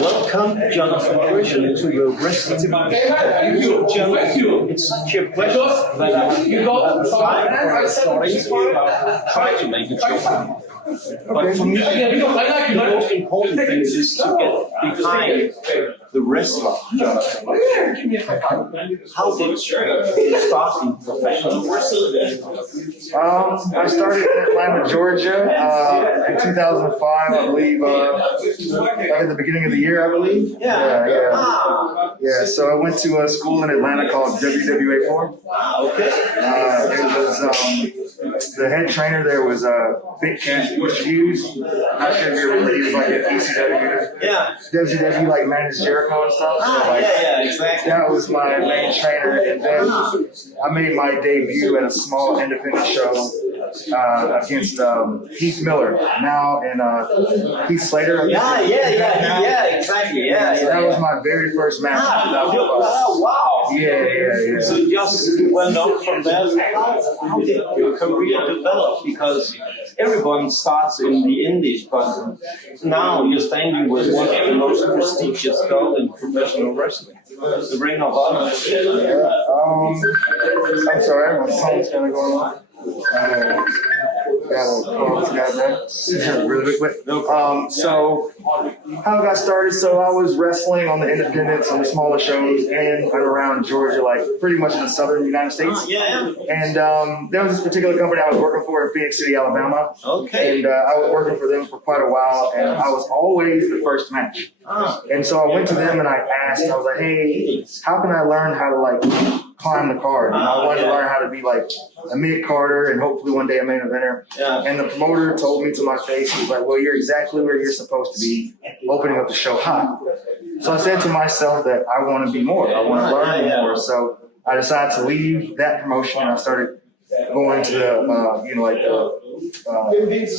Welcome, Jonathan Gresham, to the wrestling YouTube channel. It's such a pleasure that I have the time for try to make it short. But for me, the most important thing is to get behind the wrestler, Jonathan. How did you start in professional wrestling? I started in Atlanta, Georgia in 2005, I believe, at the beginning of the year, I believe. Yeah, so I went to a school in Atlanta called WWA Forum. Okay. It was, the head trainer there was Big Cat Hughes. Not sure if you remember, he was like at ECW. Yeah. WCW like managed Jericho and stuff. So like, Exactly. that was my main trainer, and then I made my debut at a small independent show against Heath Miller now and Heath Slater. Exactly. So that was my very first match. Wow. Yeah. So just well known from that, how did your career develop? Because everyone starts in the indies, but now you're standing with one of the most prestigious belts in professional wrestling, the Ring of Honor. I'm sorry, my phone's kind of going on. Really quick. So how I got started, so I was wrestling on the independents on the smaller shows in and around Georgia, like pretty much in the southern United States. And there was this particular company I was working for in Phoenix City, Alabama. Okay. And I was working for them for quite a while, and I was always the first match. And so I went to them and I asked, I was like, hey, how can I learn how to like climb the card? And I wanted to learn how to be like a mid-carder and hopefully one day a main eventer. And the promoter told me to my face, he was like, well, you're exactly where you're supposed to be, opening up the show hot. So I said to myself that I want to be more. I want to learn more. So I decided to leave that promotion and I started going to the,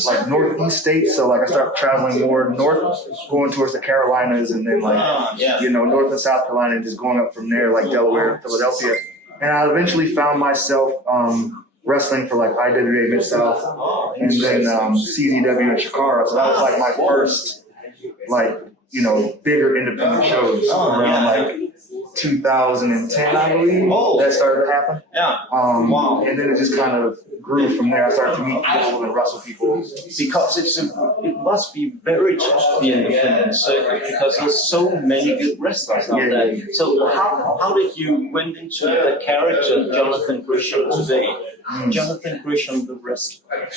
like northeast states. So like I started traveling more north, going towards the Carolinas, and then like North and South Carolina, and just going up from there, like Delaware, Philadelphia. And I eventually found myself wrestling for like IWA Mid South, and then CZW in Chicago. So that was like my first bigger independent shows around like 2010, I believe. That started to happen. And then it just kind of grew from there. I started to meet people and wrestle people. Because it must be very tough, the independent circuit, because there's so many good wrestlers out there. So how did you went into the character Jonathan Gresham today? Jonathan Gresham, the wrestler.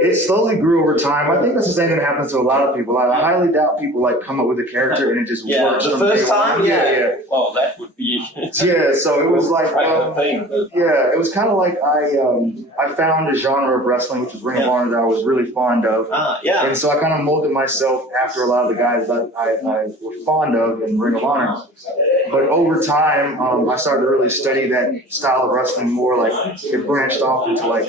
It slowly grew over time. I think that's the same thing that happens to a lot of people. I highly doubt people like come up with a character and it just works. The first time, Well, that would be. So it was like, it was kind of like I found a genre of wrestling, which was Ring of Honor, that I was really fond of. And so I kind of molded myself after a lot of the guys that I was fond of in Ring of Honor. But over time, I started to really study that style of wrestling more. Like it branched off into like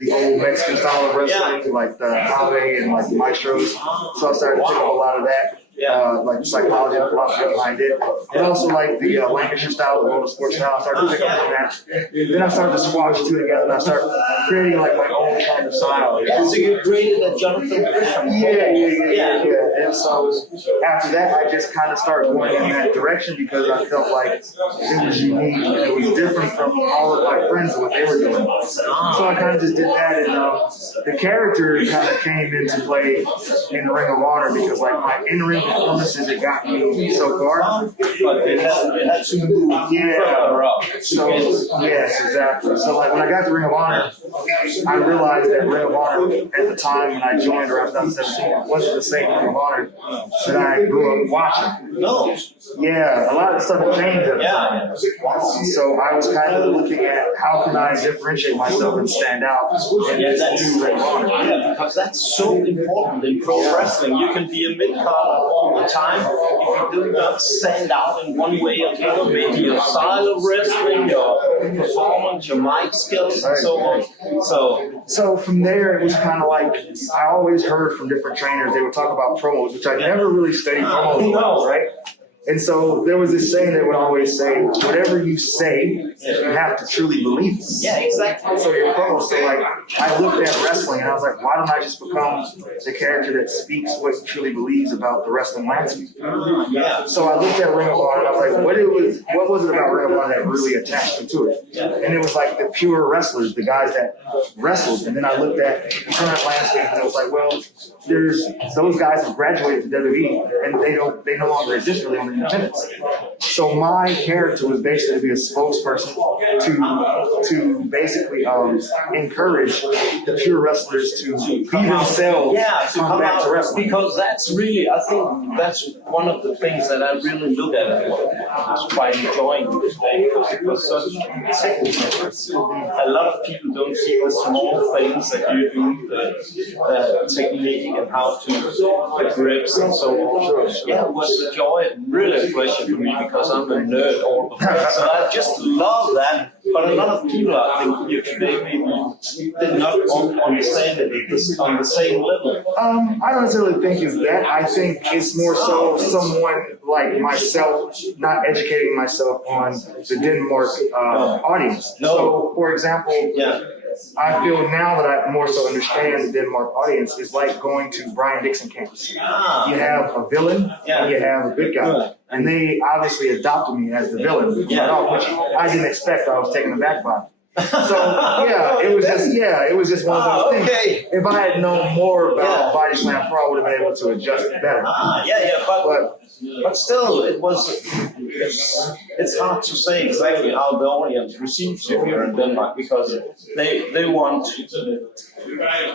the old Mexican style of wrestling, like the Ave and like the Maestros. So I started to pick up a lot of that. Like the psychology and philosophy behind it. And also like the Lancashire style, the world of sports style. I started to pick up on that. Then I started to squash the two together and I started creating like my own kind of style. So you created a Jonathan Gresham. Yeah. And so after that, I just kind of started going in that direction because I felt like it was unique and it was different from all of my friends and what they were doing. So I kind of just did that, and the character kind of came into play in the Ring of Honor because like my in-ring performances had gotten me so far. But it had to move further up. So, yes, exactly. So, like, when I got to Ring of Honor, I realized that Ring of Honor at the time when I joined around 2017 wasn't the same Ring of Honor that I grew up watching. No. Yeah, a lot of stuff had changed at the time. So I was kind of looking at how can I differentiate myself and stand out in this new Ring of Honor. Yeah, because that's so important in pro wrestling. You can be a mid-card all the time if you do not stand out in one way or the other. Maybe your style of wrestling, your performance, your mic skills, and so on. So from there, it was kind of like I always heard from different trainers. They would talk about promos, which I never really studied promos, right? And so there was this saying that would always say, whatever you say, you have to truly believe it. Yeah, exactly. So you're close. So like, I looked at wrestling and I was like, why don't I just become the character that speaks what he truly believes about the wrestling landscape? Yeah. So I looked at Ring of Honor and I was like, what was it about Ring of Honor that really attached me to it? And it was like the pure wrestlers, the guys that wrestled. And then I looked at the current landscape and it was like, well, there's those guys who graduated to WWE and they no longer exist really on the independents. So my character was basically to be a spokesperson to basically encourage the pure wrestlers to be themselves, to come back to wrestling. Because that's really, I think that's one of the things that I really look at by enjoying this thing, because it was such technical. A lot of people don't see the small things that you do, the technique and how to the grips and so on. Yeah, it was a joy and really a pleasure for me because I'm a nerd all the time. So I just love that. But a lot of people, I think, here today maybe did not understand it on the same level. I don't necessarily think it's that. I think it's more so someone like myself not educating myself on the Denmark audience. No. So, for example, I feel now that I more so understand the Denmark audience is like going to Brian Dixon camps. You have a villain and you have a good guy. And they obviously adopted me as the villain, which I didn't expect. I was taken aback by. So it was just one of those things. Okay. If I had known more about Body Slam Pro, I would have been able to adjust it better. But still, it's hard to say exactly how the audience receives you here in Denmark because they want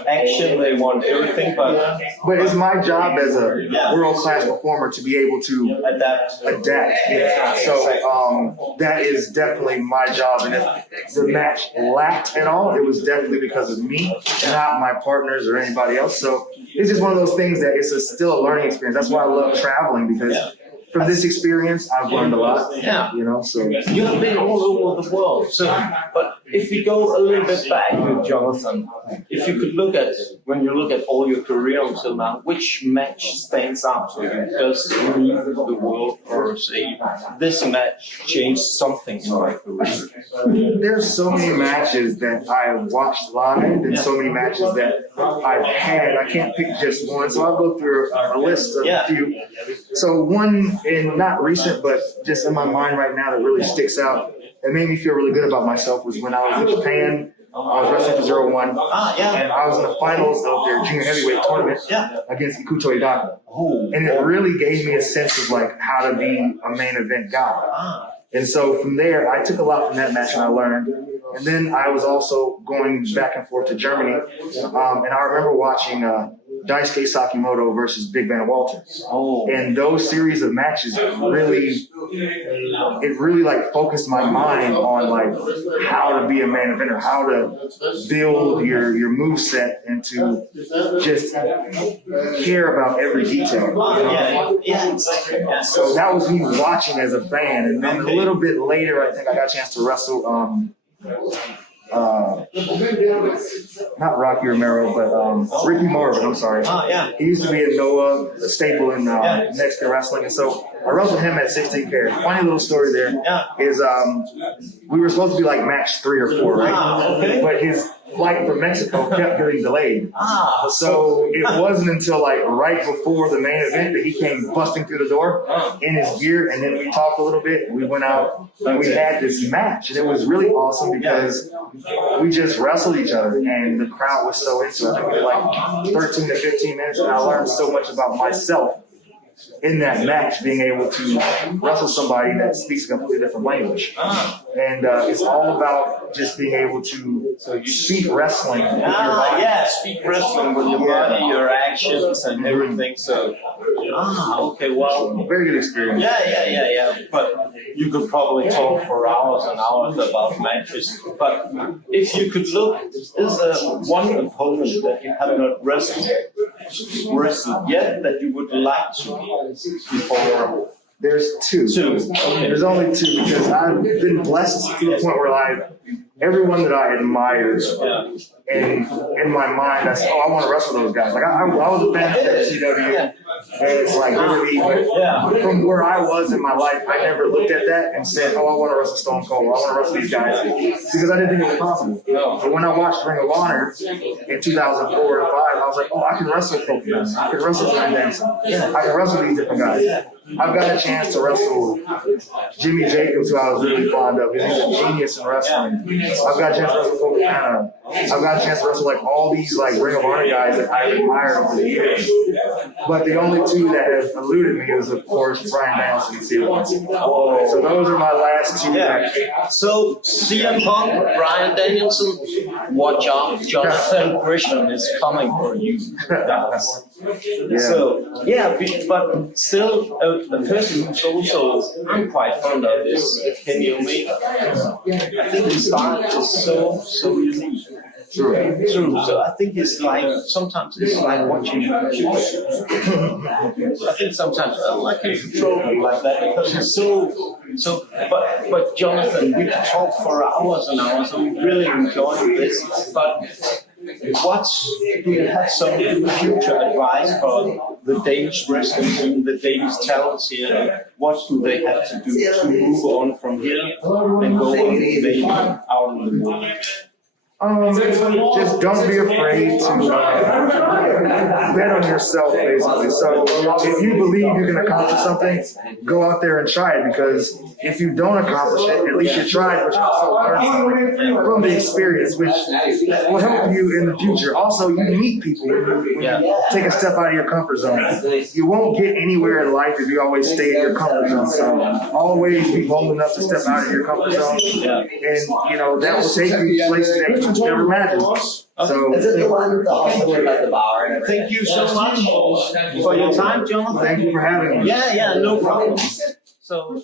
action, they want everything, but it's my job as a world-class performer to be able to adapt. Yeah. So that is definitely my job, and if the match lacked at all, it was definitely because of me, not my partners or anybody else. So it's just one of those things that it's still a learning experience. That's why I love traveling, because from this experience, I've learned a lot. Yeah. You know, so you've been all over the world. So, but if we go a little bit back with Jonathan, if you could when you look at all your career until now, which match stands out to you? Does leave the world or say this match changed something in my career? There's so many matches that I've watched live and so many matches that I've had. I can't pick just one, so I'll go through a list of a few. So one, and not recent, but just in my mind right now that really sticks out, that made me feel really good about myself was when I was in Japan. I was wrestling for 0-1, and I was in the finals of their junior heavyweight tournament against Ikuto Idaka. And it really gave me a sense of like how to be a main event guy. And so from there, I took a lot from that match and I learned. And then I was also going back and forth to Germany, and I remember watching Daisuke Sakimoto versus Big Van Walter. And those series of matches really like focused my mind on like how to be a main eventer, how to build your moveset and to just care about every detail. So that was me watching as a fan. And then a little bit later, I think I got a chance to wrestle not Rocky Romero, but Ricky Morgan, I'm sorry. He used to be a Noah, a staple in Mexican wrestling. And so I wrestled him at 16K. Funny little story there is we were supposed to be like match 3 or 4, right? But his flight from Mexico kept getting delayed. So it wasn't until like right before the main event that he came busting through the door in his gear, and then we talked a little bit. We went out and we had this match, and it was really awesome because we just wrestled each other, and the crowd was so into it. We did like 13 to 15 minutes, and I learned so much about myself in that match, being able to wrestle somebody that speaks a completely different language. And it's all about just being able to speak wrestling with your body. Speak wrestling with your body, your actions and everything. So, okay, well. Very good experience. Yeah. But you could probably talk for hours and hours about matches. But if you could look, is there one opponent that you have not wrestled yet that you would like to before? There's two. Okay. There's only two because I've been blessed to the point where everyone that I admired, and in my mind, I said, I want to wrestle those guys. Like I was a fan of WCW, And it's like literally from where I was in my life, I never looked at that and said, "Oh, I want to wrestle Stone Cold. I want to wrestle these guys," because I didn't think it was possible. But when I watched Ring of Honor in 2004 and 5, I was like, "Oh, I can wrestle Pokemon. I can wrestle Brian Danielson. I can wrestle these different guys." I've got a chance to wrestle Jimmy Jacobs, who I was really fond of. He's a genius in wrestling. I've got a chance to wrestle Colt Cabana. I've got a chance to wrestle like all these like Ring of Honor guys that I've admired over the years. But the only two that have eluded me is, of course, Brian Danielson and CM Punk. So those are my last two. Yeah. So CM Punk, Brian Danielson, watch out. Jonathan Gresham is coming for you. So yeah, but still a person who's also, I'm quite fond of this Kenny Omega. I think his style is so unique. True. So I think it's like, sometimes it's like watching a computer. I think sometimes I can control him like that because he's so. But Jonathan, we could talk for hours and hours. I'm really enjoying this. But do you have some future advice for the Danish wrestling team, the Danish talents here? What do they have to do to move on from here and go on maybe out in the world? Just don't be afraid to bet on yourself, basically. So if you believe you can accomplish something, go out there and try it, because if you don't accomplish it, at least you tried, which also learn from the experience, which will help you in the future. Also, you meet people when you take a step out of your comfort zone. You won't get anywhere in life if you always stay in your comfort zone. So always be bold enough to step out of your comfort zone, and that will take you places that you never imagined. So, is it the one with the hustle about the bar and everything? Thank you so much for your time, Jonathan. Thank you for having me. Yeah, no problem. So.